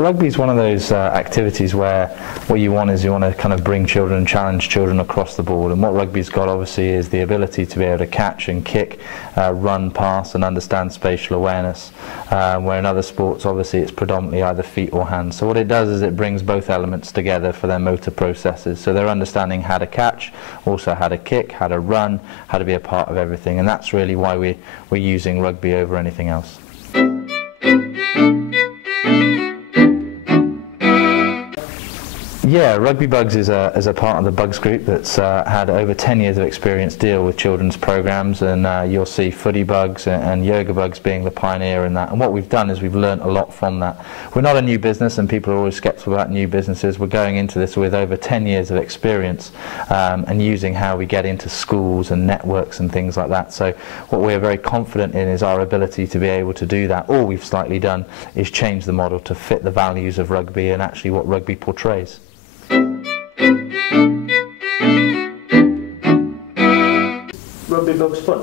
Rugby is one of those activities where what you want is you want to kind of bring children and challenge children across the board, and what rugby's got obviously is the ability to be able to catch and kick, run, pass and understand spatial awareness, where in other sports obviously it's predominantly either feet or hands. So what it does is it brings both elements together for their motor processes, so they're understanding how to catch, also how to kick, how to run, how to be a part of everything, and that's really why we're using rugby over anything else. Yeah, RugbyBugs is a part of the Bugs group that's had over 10 years of experience deal with children's programs, and you'll see RugbyBugs and YogaBugs being the pioneer in that. And what we've done is we've learnt a lot from that. We're not a new business, and people are always sceptical about new businesses. We're going into this with over 10 years of experience and using how we get into schools and networks and things like that. So what we're very confident in is our ability to be able to do that. All we've slightly done is change the model to fit the values of rugby and actually what rugby portrays. RugbyBugs fun?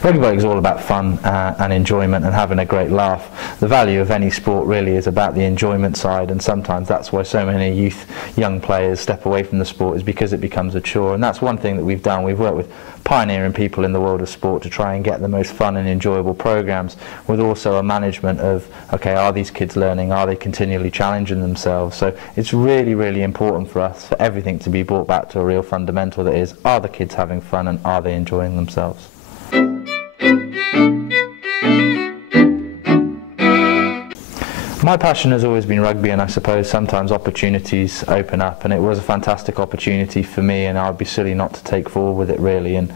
RugbyBugs is all about fun and enjoyment and having a great laugh. The value of any sport really is about the enjoyment side, and sometimes that's why so many young players step away from the sport, is because it becomes a chore. And that's one thing that we've done. We've worked with pioneering people in the world of sport to try and get the most fun and enjoyable programs, with also a management of, okay, are these kids learning, are they continually challenging themselves? So it's really, really important for us for everything to be brought back to a real fundamental, that is, are the kids having fun and are they enjoying themselves? My passion has always been rugby, and I suppose sometimes opportunities open up, and it was a fantastic opportunity for me, and I'd be silly not to take forward with it really. And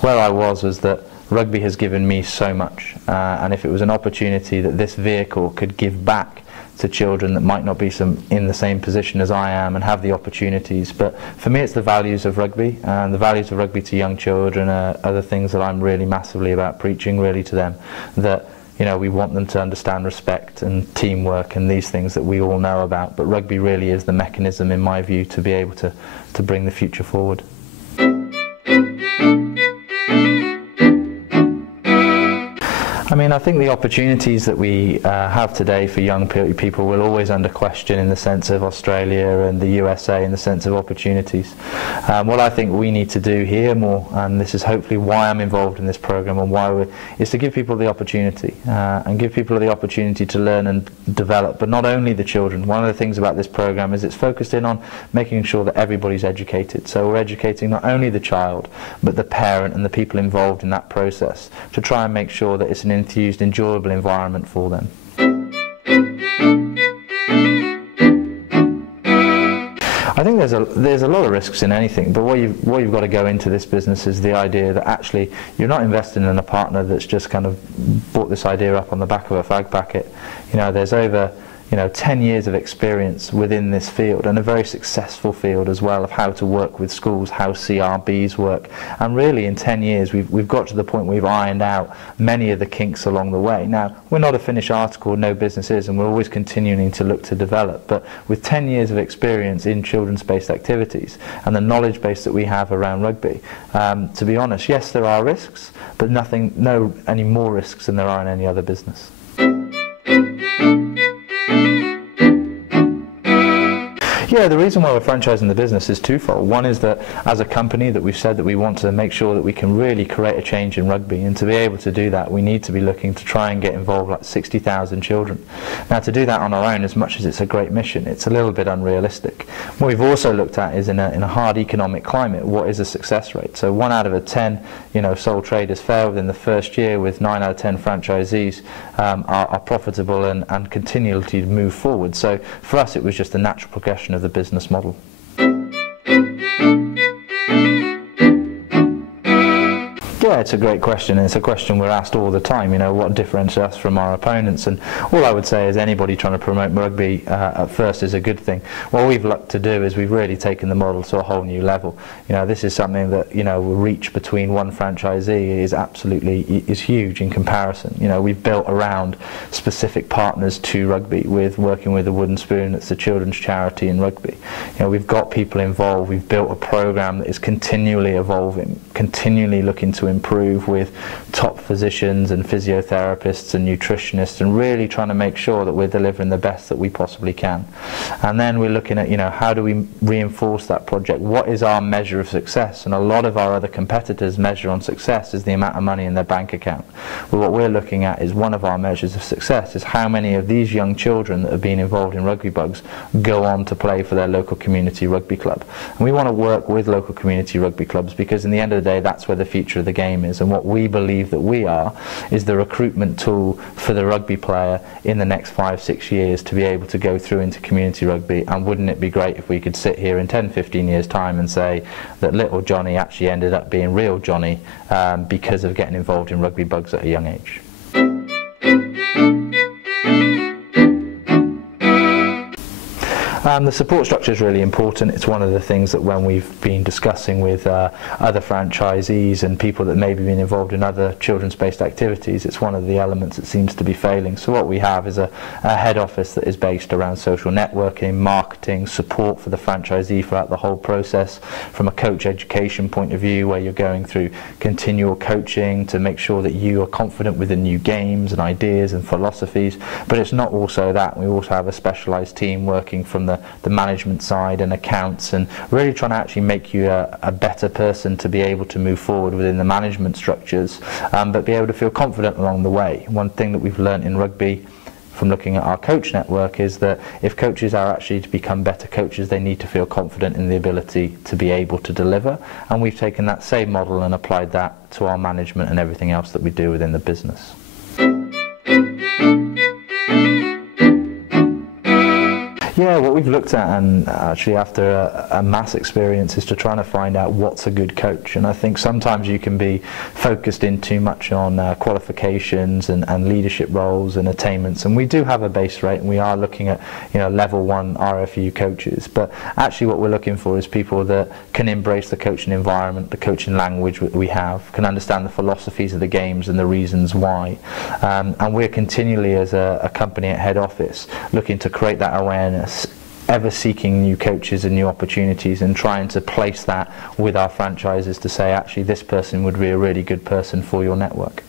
where I was that rugby has given me so much, and if it was an opportunity that this vehicle could give back to children that might not be in the same position as I am and have the opportunities. But for me it's the values of rugby, and the values of rugby to young children are the things that I'm really massively about preaching really to them, that we want them to understand respect and teamwork and these things that we all know about, but rugby really is the mechanism in my view to be able to bring the future forward. I mean, I think the opportunities that we have today for young people will always under question in the sense of Australia and the USA, in the sense of opportunities. What I think we need to do here more, and this is hopefully why I'm involved in this program and is to give people the opportunity and give people the opportunity to learn and develop, but not only the children. One of the things about this program is it's focused in on making sure that everybody's educated. So we're educating not only the child, but the parent and the people involved in that process, to try and make sure that it's an enthused, enjoyable environment for them. I think there's a lot of risks in anything, but what you've got to go into this business is the idea that actually you're not investing in a partner that's just kind of brought this idea up on the back of a fag packet. There's over 10 years of experience within this field, and a very successful field as well, of how to work with schools, how CRBs work, and really in 10 years we've got to the point where we've ironed out many of the kinks along the way. Now, we're not a finished article, no business is, and we're always continuing to look to develop, but with 10 years of experience in children's-based activities and the knowledge base that we have around rugby, to be honest, yes, there are risks, but no any more risks than there are in any other business. Yeah, the reason why we're franchising the business is twofold. One is that as a company that we've said that we want to make sure that we can really create a change in rugby, and to be able to do that we need to be looking to try and get involved like 60,000 children. Now, to do that on our own, as much as it's a great mission, it's a little bit unrealistic. What we've also looked at is in a hard economic climate, what is a success rate? So 1 out of 10 sole traders fail within the first year, with 9 out of 10 franchisees are profitable and continue to move forward. So for us it was just a natural progression of the business model. Yeah, it's a great question, and it's a question we're asked all the time, what differentiates us from our opponents, and all I would say is anybody trying to promote rugby at first is a good thing. What we've looked to do is we've really taken the model to a whole new level. This is something that, reach between one franchisee is huge in comparison. We've built around specific partners to rugby, with working with the Wooden Spoon, that's the children's charity in rugby. We've got people involved, we've built a program that is continually evolving, continually looking to improve improve with top physicians and physiotherapists and nutritionists, and really trying to make sure that we're delivering the best that we possibly can. And then we're looking at, how do we reinforce that project? What is our measure of success? And a lot of our other competitors' measure on success is the amount of money in their bank account. Well, what we're looking at is one of our measures of success is how many of these young children that have been involved in RugbyBugs go on to play for their local community rugby club. And we want to work with local community rugby clubs, because in the end of the day, that's where the future of the game is. And what we believe that we are is the recruitment tool for the rugby player in the next 5-6 years to be able to go through into community rugby. And wouldn't it be great if we could sit here in 10-15 years time and say that little Johnny actually ended up being real Johnny because of getting involved in RugbyBugs at a young age. The support structure is really important. It's one of the things that when we've been discussing with other franchisees and people that maybe been involved in other children's-based activities, it's one of the elements that seems to be failing. So what we have is a head office that is based around social networking, marketing, support for the franchisee throughout the whole process, from a coach education point of view, where you're going through continual coaching to make sure that you are confident with the new games and ideas and philosophies. But it's not also that. We also have a specialised team working from the management side and accounts, and really trying to actually make you a better person to be able to move forward within the management structures, but be able to feel confident along the way. One thing that we've learnt in rugby from looking at our coach network is that if coaches are actually to become better coaches, they need to feel confident in the ability to be able to deliver. And we've taken that same model and applied that to our management and everything else that we do within the business. Yeah, what we've looked at, and actually after a mass experience, is to try to find out what's a good coach. And I think sometimes you can be focused in too much on qualifications and leadership roles and attainments. And we do have a base rate, and we are looking at level 1 RFU coaches. But actually what we're looking for is people that can embrace the coaching environment, the coaching language that we have, can understand the philosophies of the games and the reasons why. And we're continually, as a company at head office, looking to create that awareness, ever seeking new coaches and new opportunities, and trying to place that with our franchises to say, actually, this person would be a really good person for your network.